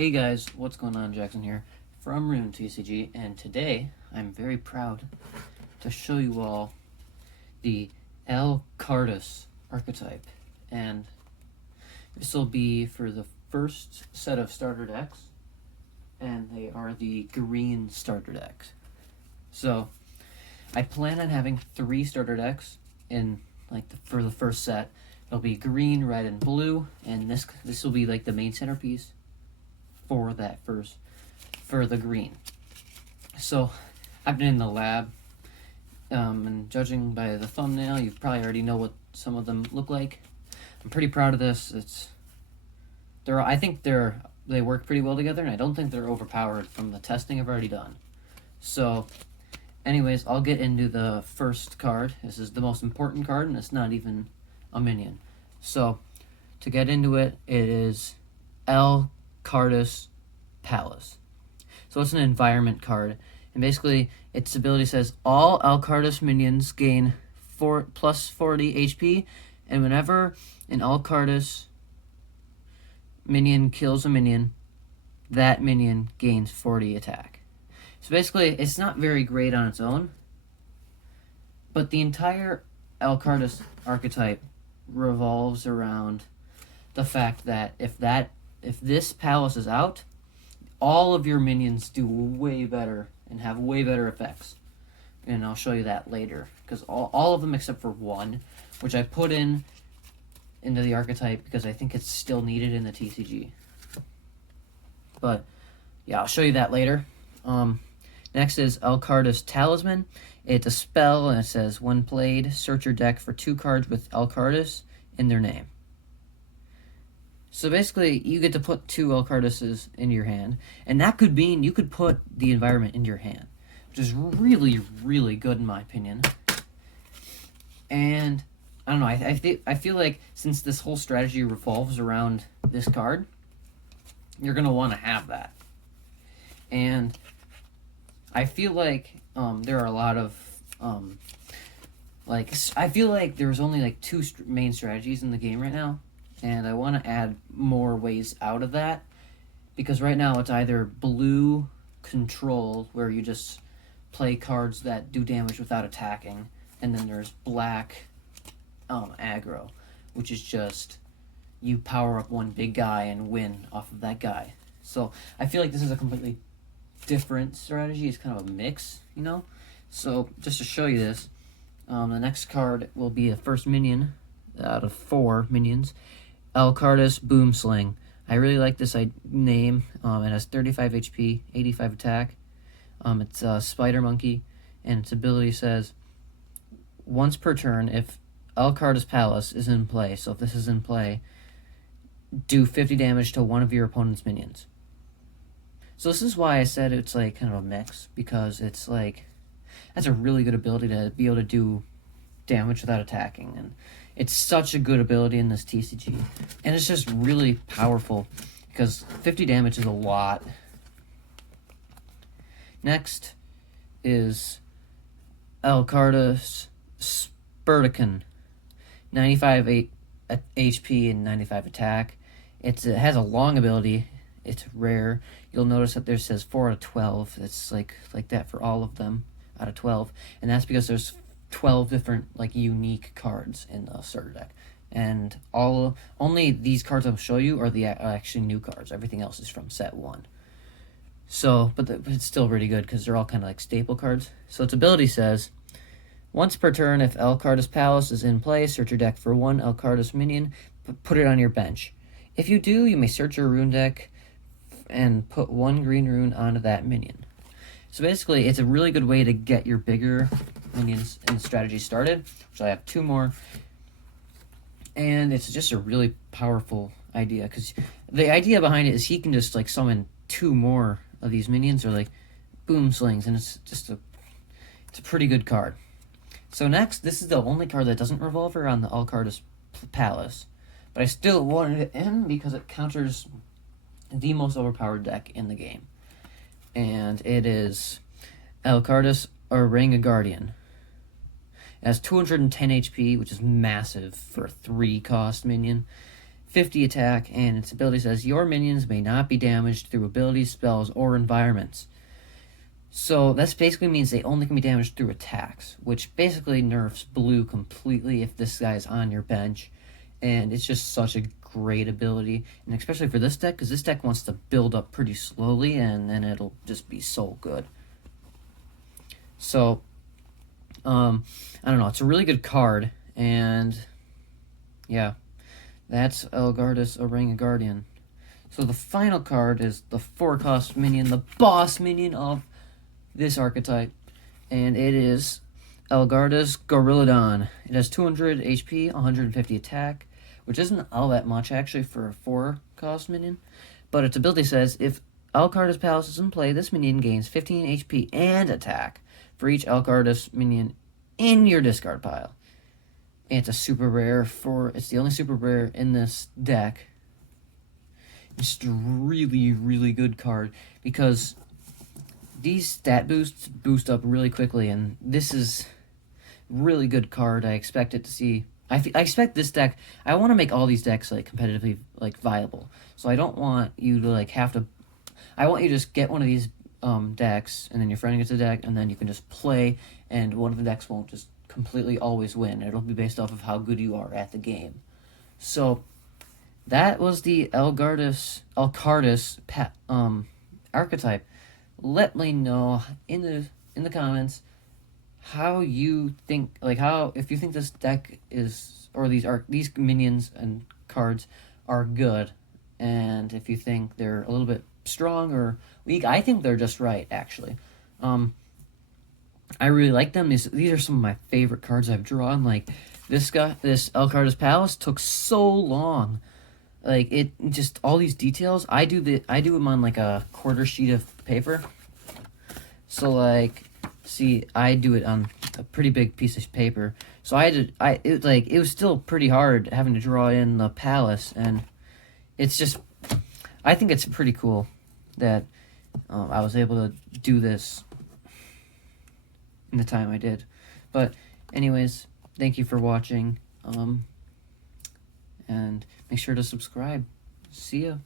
Hey guys, what's going on? Jackson here from Rune TCG, and today I'm very proud to show you all the Archetype archetype, and this will be for the first set of starter decks, and they are the green starter decks. So I plan on having 3 starter decks in for the first set. It'll be green, red, and blue, and this will be like the main centerpiece for the green. So I've been in the lab, and judging by the thumbnail, you probably already know what some of them look like. I'm pretty proud of this. I think they work pretty well together, and I don't think they're overpowered from the testing I've already done. So anyways, I'll get into the first card. This is the most important card, and it's not even a minion. So to get into it, it is Archetype Palace. So it's an environment card, and basically its ability says all Archetype minions gain plus 40 HP, and whenever an Archetype minion kills a minion, that minion gains 40 attack. So basically it's not very great on its own, but the entire Archetype archetype revolves around the fact that if this palace is out, all of your minions do way better and have way better effects. And I'll show you that later, because all of them except for one, which I put into the archetype because I think it's still needed in the TCG. But yeah, I'll show you that later. Next is Archetype's Talisman. It's a spell, and it says, when played, search your deck for 2 cards with Archetype in their name. So basically, you get to put 2 Archetypes in your hand, and that could mean you could put the environment in your hand, which is really, really good in my opinion. And I don't know, I feel like since this whole strategy revolves around this card, you're going to want to have that. And I feel like there are a lot of I feel like there's only 2 main strategies in the game right now, and I want to add more ways out of that, because right now it's either blue control, where you just play cards that do damage without attacking, and then there's black aggro, which is just you power up one big guy and win off of that guy. So I feel like this is a completely different strategy. It's kind of a mix, you know? So just to show you this, the next card will be the first minion out of 4 minions, Archetype Boomsling. I really like this name. It has 35 HP, 85 attack. It's a spider monkey, and its ability says, once per turn, if Archetype Palace is in play, so if this is in play, do 50 damage to one of your opponent's minions. So this is why I said it's kind of a mix, because it's that's a really good ability to be able to do damage without attacking, and it's such a good ability in this TCG, and it's just really powerful because 50 damage is a lot. Next is Archetype Spurtican, 95 HP and 95 attack. It has a long ability. It's rare. You'll notice that there says 4 out of 12. It's like that for all of them out of 12, and that's because there's 12 different unique cards in the starter deck, and only these cards I'll show you are the actually new cards. Everything else is from set 1. So, but it's still really good because they're all kind of staple cards. So its ability says, once per turn, if Archetype Palace is in play, search your deck for 1 Archetype minion, put it on your bench. If you do, you may search your rune deck and put 1 green rune onto that minion. So basically, it's a really good way to get your bigger minions and strategy started, which I have 2 more. And it's just a really powerful idea, because the idea behind it is he can just summon 2 more of these minions, or boom slings, and it's a pretty good card. So next, this is the only card that doesn't revolve around the Archetype Palace, but I still wanted it in because it counters the most overpowered deck in the game. And it is Archetype Ring Guardian. It has 210 HP, which is massive for a 3-cost minion. 50 attack, and its ability says your minions may not be damaged through abilities, spells, or environments. So that basically means they only can be damaged through attacks, which basically nerfs blue completely if this guy's on your bench. And it's just such a great ability, and especially for this deck, because this deck wants to build up pretty slowly, and then it'll just be so good. So, I don't know, it's a really good card, and yeah, that's Elgardas Oranga Guardian. So the final card is the 4-cost minion, the boss minion of this archetype, and it is Elgardas Gorilodon. It has 200 HP, 150 attack, which isn't all that much actually for a 4-cost minion, but its ability says if Elgardas Palace is in play, this minion gains 15 HP and attack for each Elgardas minion in your discard pile. And it's a super rare it's the only super rare in this deck. It's just a really, really good card because these stat boosts boost up really quickly, and this is really good card. I expect it to see. I expect this deck. I want to make all these decks like competitively like viable. So I don't want you to like have to. I want you to just get one of these decks, and then your friend gets a deck, and then you can just play, and one of the decks won't just completely always win. It'll be based off of how good you are at the game. So that was the Elgardas archetype. Let me know in the comments how you think, like how if you think this deck is, or these minions and cards are good, and if you think they're a little bit strong or weak. I think they're just right, actually. I really like them. These are some of my favorite cards I've drawn. Like this Elgardas Palace took so long. Like it just all these details. I do them on like a quarter sheet of paper. So like, see, I do it on a pretty big piece of paper. So it was still pretty hard having to draw in the palace, and it's just, I think it's pretty cool that I was able to do this in the time I did. But anyways, thank you for watching, and make sure to subscribe. See ya.